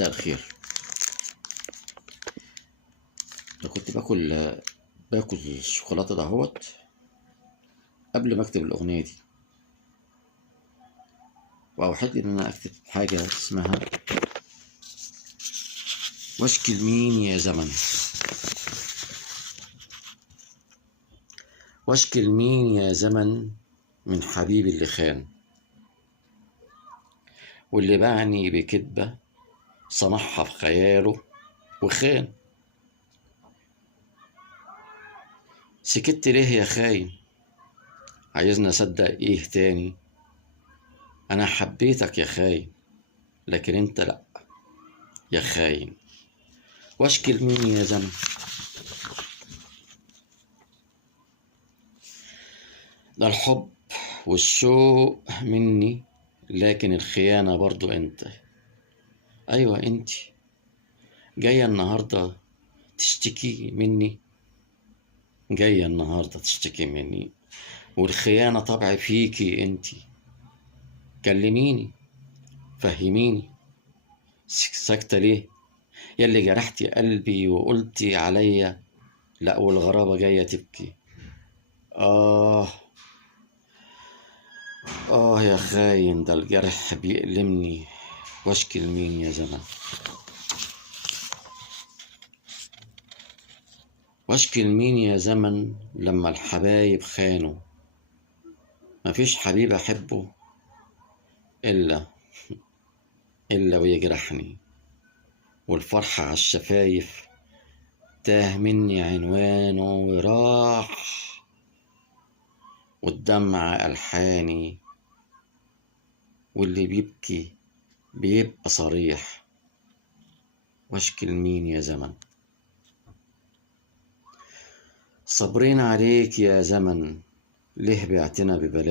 مساء الخير. أنا كنت باكل الشوكولاتة دهوت قبل ما أكتب الأغنية دي، وأوحيت لي إن أنا أكتب حاجة اسمها واشكي لمين يا زمن. واشكي لمين يا زمن من حبيبي اللي خان، واللي باعني بكدبة صنعها في خياله وخان. سكت ليه يا خاين؟ عايزني أصدق إيه تاني؟ أنا حبيتك يا خاين، لكن أنت لأ يا خاين. واشكي لمين يا زمن؟ ده الحب والشوق مني، لكن الخيانة برضو انت. ايوه انت جاية النهاردة تشتكي مني، جاية النهاردة تشتكي مني، والخيانة طبع فيكي انت. كلميني فهميني، ساكتة ليه ياللي جرحتي قلبي وقلتي عليا لا، والغرابة جاية تبكي. يا خاين، ده الجرح بيألمني. واشكي لمين يا زمن؟ واشكي لمين يا زمن لما الحبايب خانوا؟ مفيش حبيب احبه الا ويجرحني، والفرحة عالشفايف تاه مني عنوانه وراح، والدمع ألحاني، واللي بيبكي بيبقى صريح. واشكي لمين يا زمن؟ صبرين عليك يا زمن، ليه بعتنا ببلاش؟